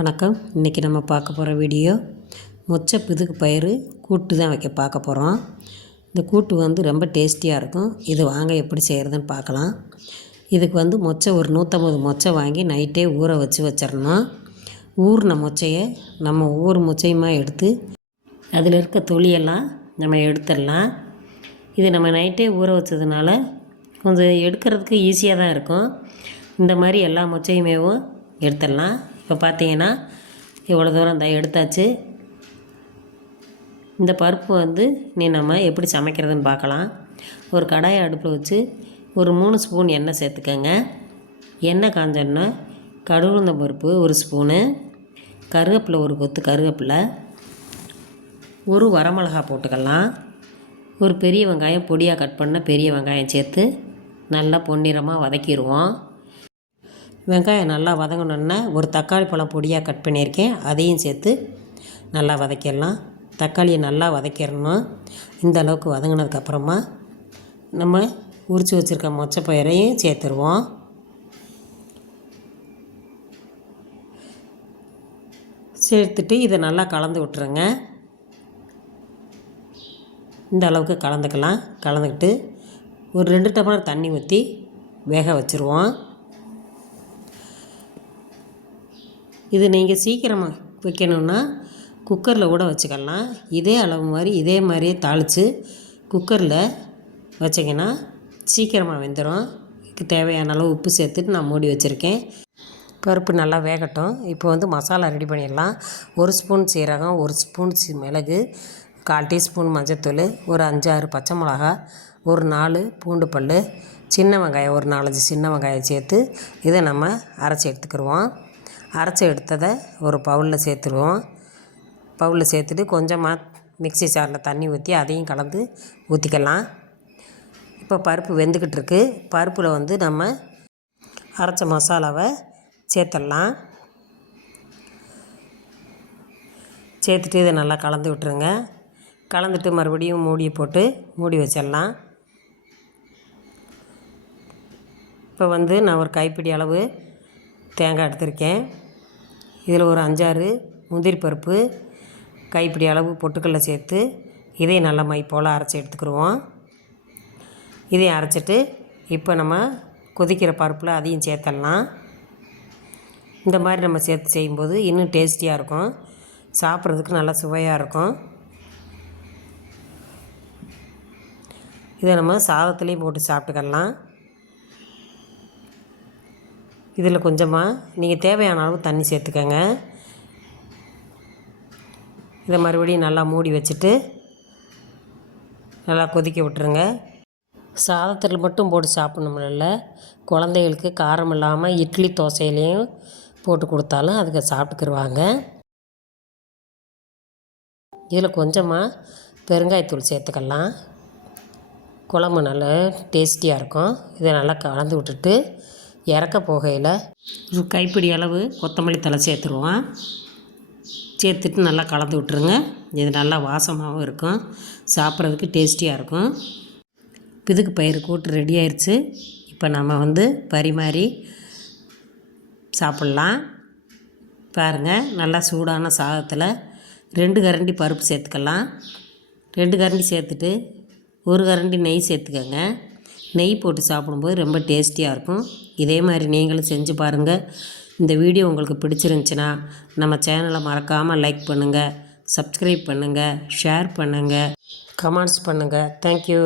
வணக்கம். இன்றைக்கி நம்ம பார்க்க போகிற வீடியோ மொச்சை பிதுக்கு பயிறு கூட்டு தான் பார்க்க போகிறோம். இந்த கூட்டு ரொம்ப டேஸ்டியாக இருக்கும். இது வாங்க எப்படி செய்கிறதுன்னு பார்க்கலாம். இதுக்கு மொச்சை ஒரு 150 மொச்சை வாங்கி நைட்டே ஊற வச்சிடணும். ஊறின மொச்சையை நம்ம ஒவ்வொரு மொச்சையுமா எடுத்து அதில் இருக்க தொலியெல்லாம் நம்ம எடுத்துடலாம். இது நம்ம நைட்டே ஊற வச்சதுனால கொஞ்சம் எடுக்கிறதுக்கு ஈஸியாக தான் இருக்கும். இந்த மாதிரி எல்லா மொச்சையுமேவும் எடுத்துடலாம். இப்போ பார்த்தீங்கன்னா இவ்வளோ தூரம் எடுத்தாச்சு. இந்த பருப்பு நம்ம எப்படி சமைக்கிறதுன்னு பார்க்கலாம். ஒரு கடாயை அடுப்பில் வச்சு ஒரு 3 ஸ்பூன் எண்ணெய் சேர்த்துக்கங்க. எண்ணெய் காஞ்சோன்னா கடுகு பருப்பு ஒரு ஸ்பூனு, கருவேப்பிலை ஒரு கொத்து கருவேப்பிலை, ஒரு வரமிளகா போட்டுக்கலாம். ஒரு பெரிய வெங்காயம் பொடியாக கட் பண்ண பெரிய வெங்காயம் சேர்த்து நல்லா பொன்னிறமாக வதக்கிடுவோம். வெங்காயம் நல்லா வதங்கணுன்னா ஒரு தக்காளி பழம் பொடியாக கட் பண்ணியிருக்கேன், அதையும் சேர்த்து நல்லா வதக்கிடலாம். தக்காளியை நல்லா வதக்கிடணும். இந்த அளவுக்கு வதங்கினதுக்கப்புறமா நம்ம உரித்து வச்சுருக்க மொச்சை பயிரையும் சேர்த்துருவோம். சேர்த்துட்டு இதை நல்லா கலந்து விட்டுருங்க. இந்த அளவுக்கு கலந்துக்கலாம். கலந்துக்கிட்டு ஒரு 2 டம்ளர் தண்ணி ஊற்றி வேக வச்சுருவோம். இது நீங்கள் சீக்கிரமாக வைக்கணுன்னா குக்கரில் கூட வச்சுக்கலாம். இதே அளவு மாதிரி இதே மாதிரியே தாளித்து குக்கரில் வச்சிங்கன்னா சீக்கிரமாக வெந்துடும். இதுக்கு தேவையான அளவு உப்பு சேர்த்துட்டு நான் மூடி வச்சுருக்கேன். பருப்பு நல்லா வேகட்டும். இப்போ மசாலா ரெடி பண்ணிடலாம். 1 ஸ்பூன் சீரகம், 1 ஸ்பூன் மிளகு, 1/4 டீஸ்பூன் மஞ்சத்தூள், ஒரு 5-6 பச்சை மிளகா, ஒரு 4 பூண்டு பல், சின்ன வெங்காயம் ஒரு 4-5 சின்ன வெங்காயம் சேர்த்து இதை நம்ம அரைச்சி எடுத்துக்கிடுவோம். அரைச்சி எடுத்ததை ஒரு பவுலில் சேர்த்துருவோம். பவுலில் சேர்த்துட்டு கொஞ்சமாக மிக்ஸி ஜாரில் தண்ணி ஊற்றி அதையும் கலந்து ஊற்றிக்கலாம். இப்போ பருப்பு வெந்துக்கிட்டுருக்கு. பருப்பில் நம்ம அரைச்ச மசாலாவை சேர்த்துடலாம். சேர்த்துட்டு இதை நல்லா கலந்து விட்டுருங்க. கலந்துட்டு மறுபடியும் மூடியை போட்டு மூடி வச்சிடலாம். இப்போ நான் ஒரு கைப்பிடி அளவு தேங்காய் எடுத்திருக்கேன். இதில் ஒரு 5-6 முந்திரி பருப்பு, கைப்பிடி அளவு பொட்டுக்கடலை சேர்த்து இதையும் நல்லா மை போல் அரைச்சி எடுத்துக்கிடுவோம். இதையும் அரைச்சிட்டு இப்போ நம்ம கொதிக்கிற பருப்பில் அதையும் சேர்த்துடலாம். இந்த மாதிரி நம்ம சேர்த்து செய்யும்போது இன்னும் டேஸ்டியாக இருக்கும். சாப்பிட்றதுக்கு நல்லா சுவையாக இருக்கும். இதை நம்ம சாதத்துலேயும் போட்டு சாப்பிட்டுக்கலாம். இதில் கொஞ்சமாக நீங்கள் தேவையான அளவு தண்ணி சேர்த்துக்கங்க. இதை மறுபடியும் நல்லா மூடி வச்சுட்டு நல்லா கொதிக்க விட்டுருங்க. சாதத்தில் மட்டும் போட்டு சாப்பிடணும்ல, குழந்தைகளுக்கு காரம் இல்லாமல் இட்லி தோசையிலையும் போட்டு கொடுத்தாலும் அதுக்கு சாப்பிட்டுக்கிடுவாங்க. இதில் கொஞ்சமாக பெருங்காயத்தூள் சேர்த்துக்கலாம். குழம்பு நல்லா டேஸ்டியாக இருக்கும். இதை நல்லா கலந்து விட்டுட்டு இறக்க போகையில் ஒரு கைப்பிடி அளவு கொத்தமல்லி தழை சேர்த்துருவோம். சேர்த்துட்டு நல்லா கலந்து விட்டுருங்க. இது நல்லா வாசமாகவும் இருக்கும், சாப்பிட்றதுக்கு டேஸ்டியாக இருக்கும். பிதுக்கு பயிறு கூட்டு ரெடி ஆயிடுச்சு. இப்போ நம்ம பரிமாறி சாப்பிட்லாம். பாருங்கள், நல்லா சூடான சாதத்தில் 2 கரண்டி பருப்பு சேர்த்துக்கலாம். 2 கரண்டி சேர்த்துட்டு 1 கரண்டி நெய் சேர்த்துக்கோங்க. நெய் போட்டு சாப்பிடும்போது ரொம்ப டேஸ்டியாக இருக்கும். இதே மாதிரி நீங்களும் செஞ்சு பாருங்கள். இந்த வீடியோ உங்களுக்கு பிடிச்சிருந்துச்சின்னா நம்ம சேனலை மறக்காமல் லைக் பண்ணுங்கள், சப்ஸ்கிரைப் பண்ணுங்கள், ஷேர் பண்ணுங்கள், கமெண்ட்ஸ் பண்ணுங்கள். தேங்க்யூ.